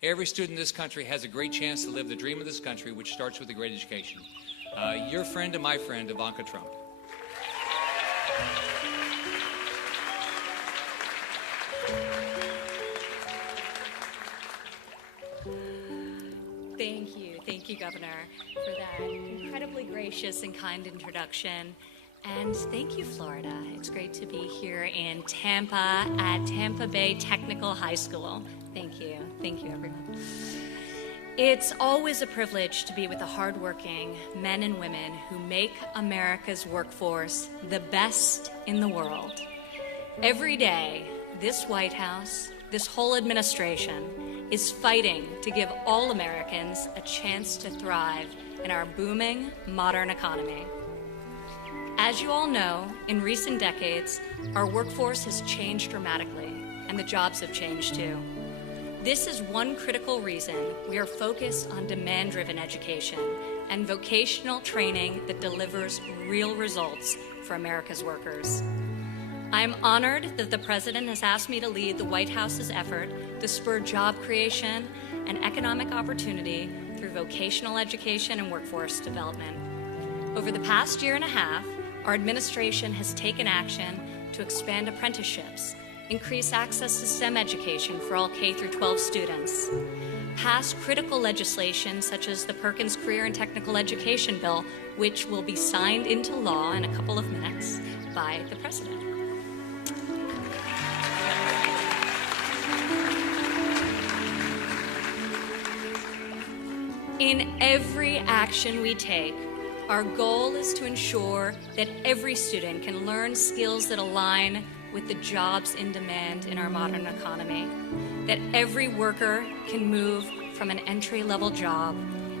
Every student in this country has a great chance to live the dream of this country, which starts with a great education. Your friend and my friend, Ivanka Trump. Thank you, Governor, for that incredibly gracious and kind introduction. And thank you, Florida. It's great to be here in Tampa at Tampa Bay Technical High School. Thank you, everyone. It's always a privilege to be with the hardworking men and women who make America's workforce the best in the world. Every day, this White House, this whole administration, is fighting to give all Americans a chance to thrive in our booming modern economy. As you all know, in recent decades, our workforce has changed dramatically, and the jobs have changed too. This is one critical reason we are focused on demand-driven education and vocational training that delivers real results for America's workers. I am honored that the President has asked me to lead the White House's effort to spur job creation and economic opportunity through vocational education and workforce development. Over the past year and a half, our administration has taken action to expand apprenticeships, increase access to STEM education for all K-12 students, pass critical legislation such as the Perkins Career and Technical Education Bill, which will be signed into law in a couple of minutes by the President. In every action we take, our goal is to ensure that every student can learn skills that align with the jobs in demand in our modern economy, that every worker can move from an entry-level job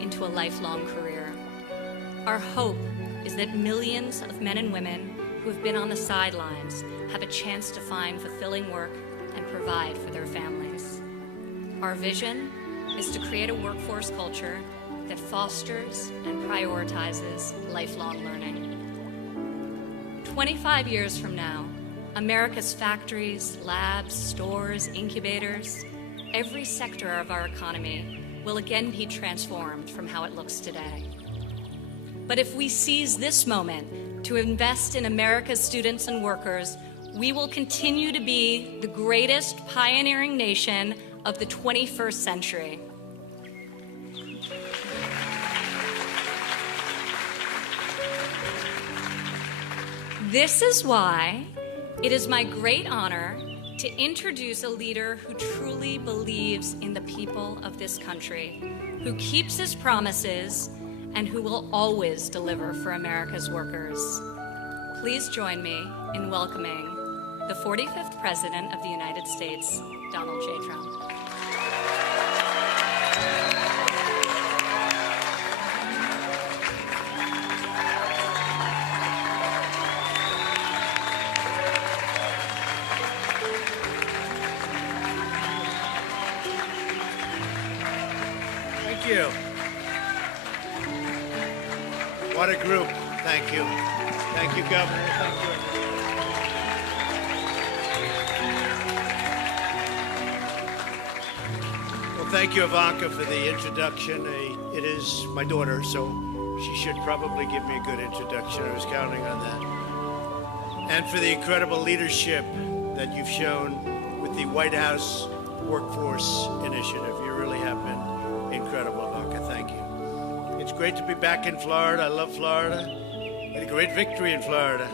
into a lifelong career. Our hope is that millions of men and women who have been on the sidelines have a chance to find fulfilling work and provide for their families. Our vision is to create a workforce culture that fosters and prioritizes lifelong learning. 25 years from now, America's factories, labs, stores, incubators, every sector of our economy will again be transformed from how it looks today. But if we seize this moment to invest in America's students and workers, we will continue to be the greatest pioneering nation of the 21st century. This is why it is my great honor to introduce a leader who truly believes in the people of this country, who keeps his promises, and who will always deliver for America's workers. Please join me in welcoming the 45th President of the United States, Donald J. Trump. Thank you. What a group. Thank you. Thank you, Governor. Thank you. Well, thank you, Ivanka, for the introduction. It is my daughter, so she should probably give me a good introduction. I was counting on that. And for the incredible leadership that you've shown with the White House Workforce Initiative. You really have been incredible, Ivanka. Thank you. It's great to be back in Florida. I love Florida. We had a great victory in Florida.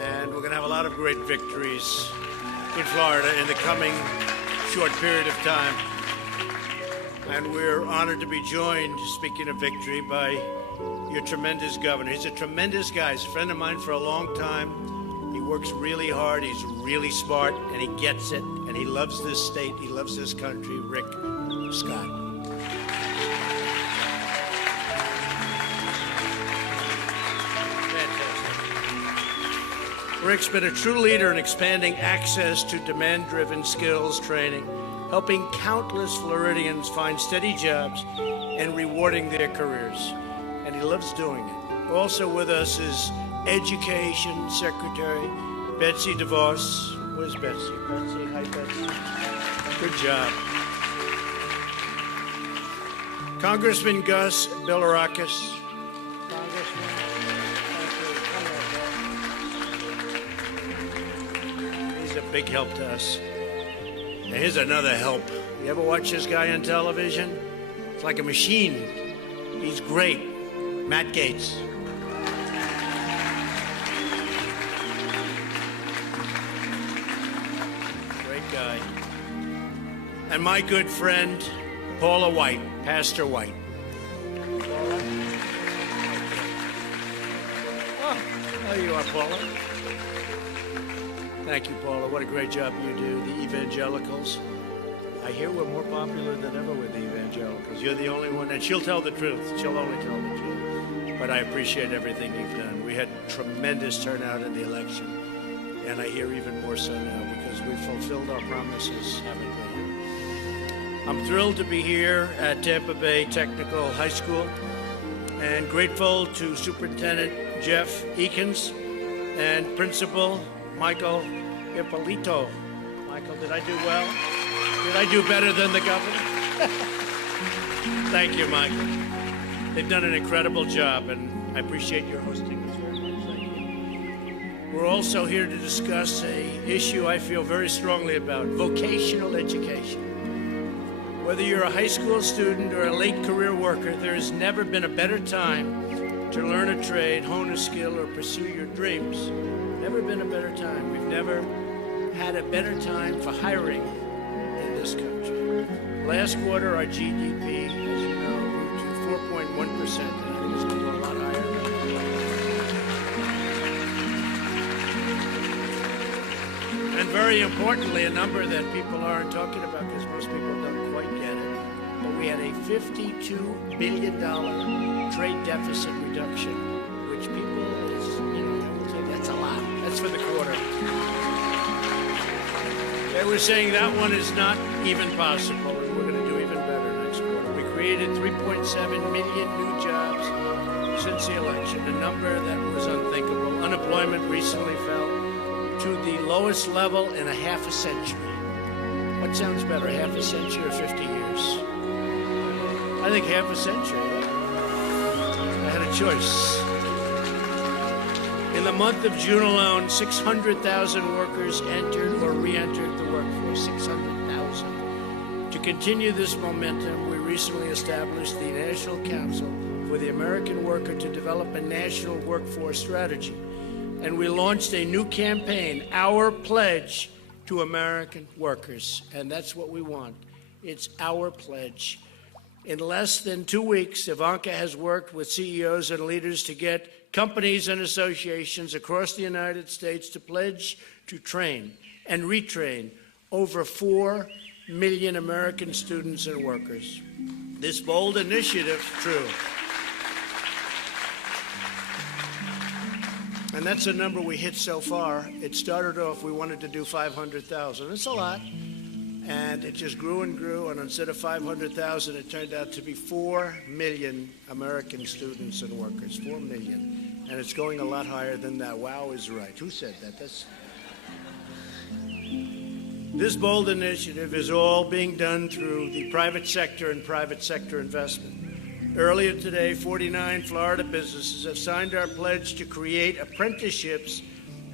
And we're going to have a lot of great victories in Florida in the coming short period of time. And we're honored to be joined, speaking of victory, by your tremendous governor. He's a tremendous guy. He's a friend of mine for a long time. He works really hard. He's really smart, and he gets it. And he loves this state. He loves this country. Rick Scott. Rick's been a true leader in expanding access to demand-driven skills training, helping countless Floridians find steady jobs and rewarding their careers. And he loves doing it. Also with us is Education Secretary Betsy DeVos. Where's Betsy? Betsy, hi Betsy. Good job. Congressman Gus Bilirakis. He's a big help to us. And here's another help. You ever watch this guy on television? It's like a machine. He's great. Matt Gaetz. Great guy. And my good friend, Paula White, Pastor White. Paula? Oh, there you are, Paula. Thank you, Paula. What a great job you do. The evangelicals. I hear we're more popular than ever with the evangelicals. You're the only one, and she'll tell the truth. She'll only tell the truth. But I appreciate everything you've done. We had tremendous turnout in the election, and I hear even more so now because we've fulfilled our promises, haven't we? I'm thrilled to be here at Tampa Bay Technical High School and grateful to Superintendent Jeff Eakins and Principal Michael Ippolito. Michael, did I do well? Did I do better than the governor? Thank you, Michael. They've done an incredible job, and I appreciate your hosting us very much. Thank you. We're also here to discuss an issue I feel very strongly about, vocational education. Whether you're a high school student or a late career worker, there has never been a better time to learn a trade, hone a skill, or pursue your dreams. Never been a better time. We've never had a better time for hiring in this country. Last quarter, our GDP, as you know, grew to 4.1%, and I think it's going to go a lot higher than that. And very importantly, a number that people aren't talking about because most people don't quite get it, but we had a $52 billion trade deficit reduction, which people is, will say that's a lot. That's for the quarter. They were saying that one is not even possible, and we're going to do even better next quarter. We created 3.7 million new jobs since the election, a number that was unthinkable. Unemployment recently fell to the lowest level in a half a century. What sounds better, half a century or 50 years? I think half a century. Right? I had a choice. In the month of June alone, 600,000 workers entered or re-entered the workforce, 600,000. To continue this momentum, we recently established the National Council for the American Worker to develop a national workforce strategy. And we launched a new campaign, Our Pledge to American Workers. And that's what we want. It's our pledge. In less than 2 weeks, Ivanka has worked with CEOs and leaders to get companies and associations across the United States to pledge to train and retrain over 4 million American students and workers. This bold initiative, true. And that's a number we hit so far. It started off, we wanted to do 500,000. It's a lot. And it just grew and grew, and instead of 500,000, it turned out to be 4 million American students and workers, 4 million. And it's going a lot higher than that. Wow is right. Who said that? This bold initiative is all being done through the private sector and private sector investment. Earlier today, 49 Florida businesses have signed our pledge to create apprenticeships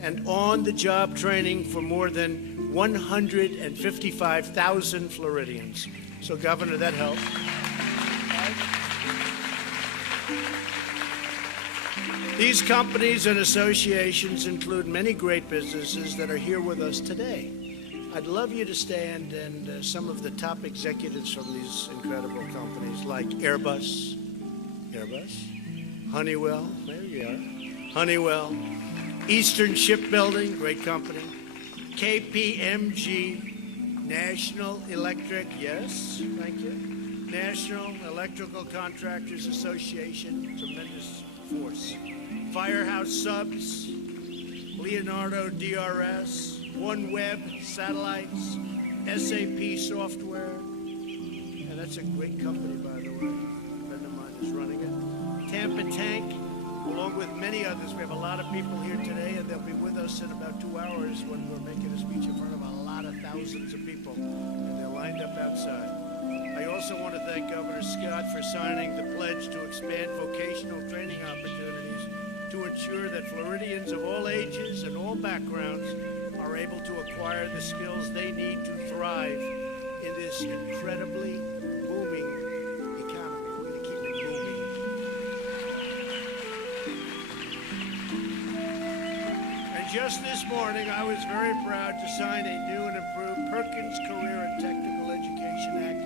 and on-the-job training for more than 155,000 Floridians. So, Governor, that helps. These companies and associations include many great businesses that are here with us today. I'd love you to stand and some of the top executives from these incredible companies like Airbus, Honeywell, there you are, Honeywell, Eastern Shipbuilding, great company, KPMG, National Electric, yes, thank you, National Electrical Contractors Association, tremendous force, Firehouse Subs, Leonardo DRS, OneWeb Satellites, SAP Software, and that's a great company, by the way. A friend of mine is running it. Tampa Tank, along with many others. We have a lot of people here today, and they'll be with us in about 2 hours when we're making a speech in front of a lot of thousands of people, and they're lined up outside. I also want to thank Governor Scott for signing the pledge to expand vocational training opportunities to ensure that Floridians of all ages and all backgrounds are able to acquire the skills they need to thrive in this incredibly booming economy. We're going to keep it booming. And just this morning, I was very proud to sign a new and improved Perkins Career and Technical Education Act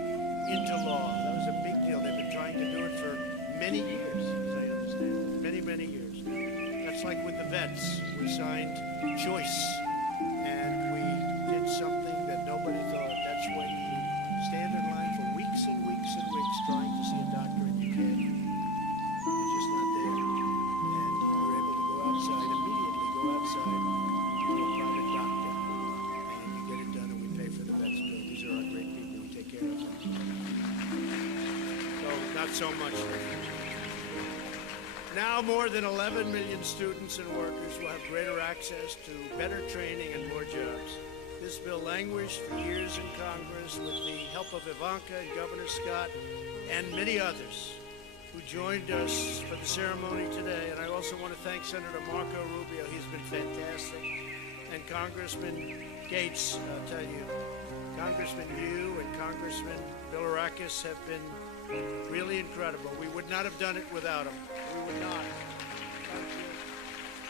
into law. That was a big deal. They've been trying to do it for many years, as I understand it. Many, many years. That's like with the vets. We signed choice, and we did something that nobody thought. That's when you stand in line for weeks and weeks and weeks trying to see a doctor, and you can't. You're just not there. And we're able to go outside, immediately go outside to a private doctor, and you get it done, and we pay for the vet's bill. These are our great people. We take care of them. So, not so much. Now more than 11 million students and workers will have greater access to better training and more jobs. This bill languished for years in Congress with the help of Ivanka and Governor Scott and many others who joined us for the ceremony today. And I also want to thank Senator Marco Rubio. He's been fantastic. And Congressman Gates, I'll tell you, Congressman you and Congressman Bilirakis have been really incredible. We would not have done it without them. We would not. Thank you.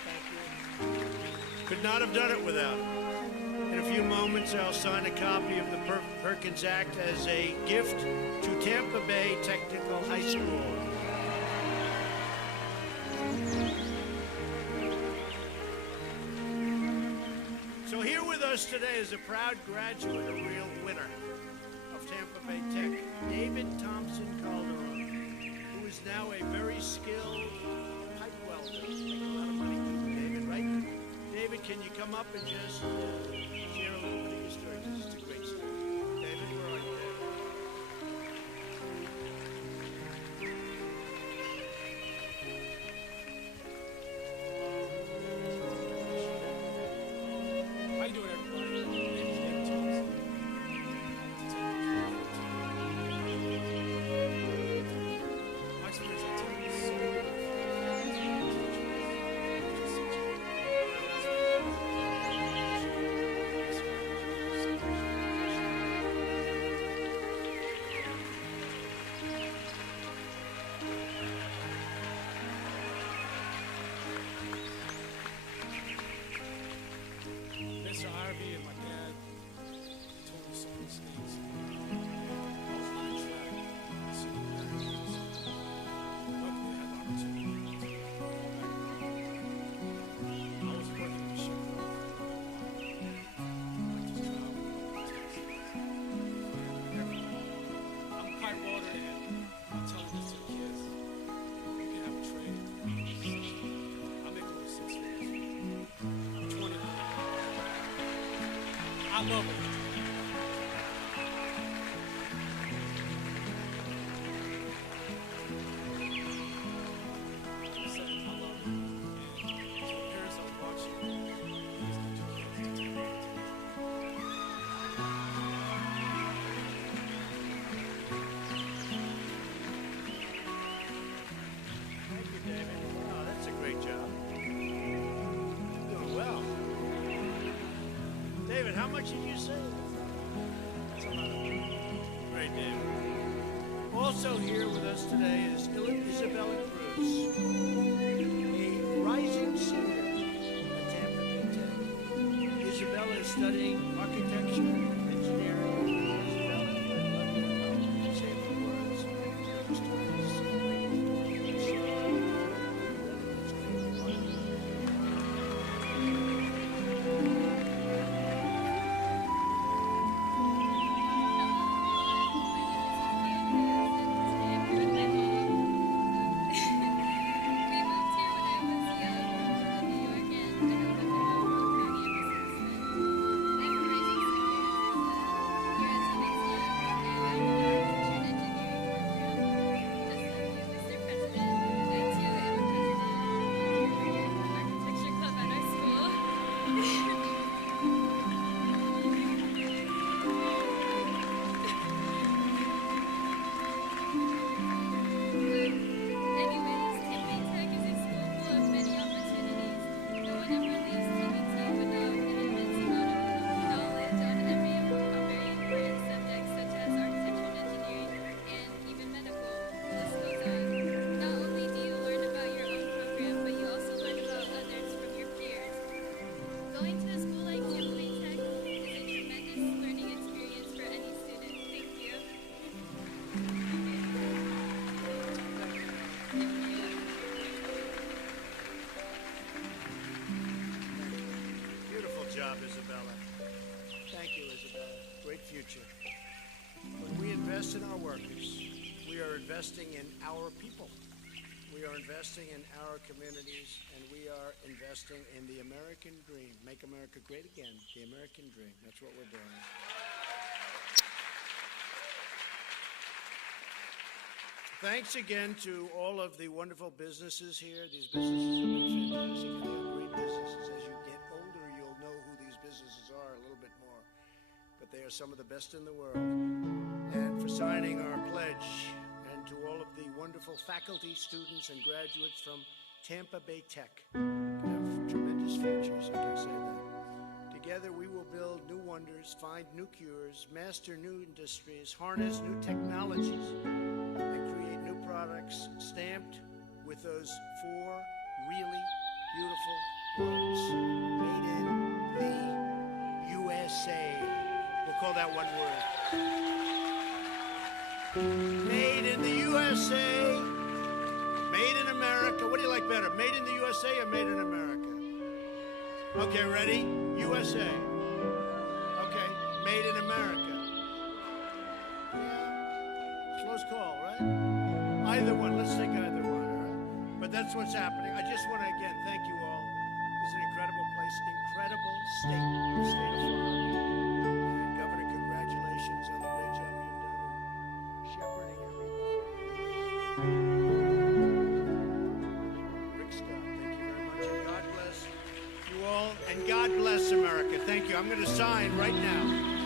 Thank you. Could not have done it without them. In a few moments, I'll sign a copy of the Perkins Act as a gift to Tampa Bay Technical High School. So here with us today is a proud graduate, a real winner of Tampa Bay Tech, David Thompson Calderon, who is now a very skilled pipe welder. Make a lot of money doing David, right? David, can you come up and just share a little bit of your story? This is a great story. David, where are you, David? How you doing, everybody? My name is David Thompson. My experience at Tech is so good. Mr. Ivy and my dad told me so many things. I was running track. So luckily, I had the opportunity to I was working in the ship for a while. I just traveled. I'm a pipe welder, and I'm telling this to the kids. You can have a trade. I make over 6 figures. I'm 20. I love it. Thank you, David. Wow, that's a great job. You're doing well. David, how much did you save? That's a lot of money. Great, David. Also here with us today is Isabella Cruz, a rising senior at Tampa Bay Tech. Isabella is studying architecture, engineering. Isabella, I'd love you to say a few words. Your story is so future. When we invest in our workers, we are investing in our people. We are investing in our communities, and we are investing in the American dream. Make America great again, the American dream. That's what we're doing. Thanks again to all of the wonderful businesses here. These businesses have been fantastic, and they're great businesses. As you get older, you'll know who these businesses are a little bit more. But they are some of the best in the world. And for signing our pledge, and to all of the wonderful faculty, students, and graduates from Tampa Bay Tech. Have tremendous futures, I can say that. Together we will build new wonders, find new cures, master new industries, harness new technologies, and create new products stamped with those four really beautiful words. Made in the USA. We'll call that one word. Made in the USA. Made in America. What do you like better? Made in the USA or made in America? Okay, ready? USA. Okay, made in America. Yeah. Close call, right? Either one. Let's take either one, all right? But that's what's happening. I just want to, again, thank you all. It's an incredible place, incredible state, the state of Florida. And Governor, congratulations on the great job you've done shepherding everyone. Rick Scott, thank you very much, and God bless you all, and God bless America. Thank you. I'm going to sign right now.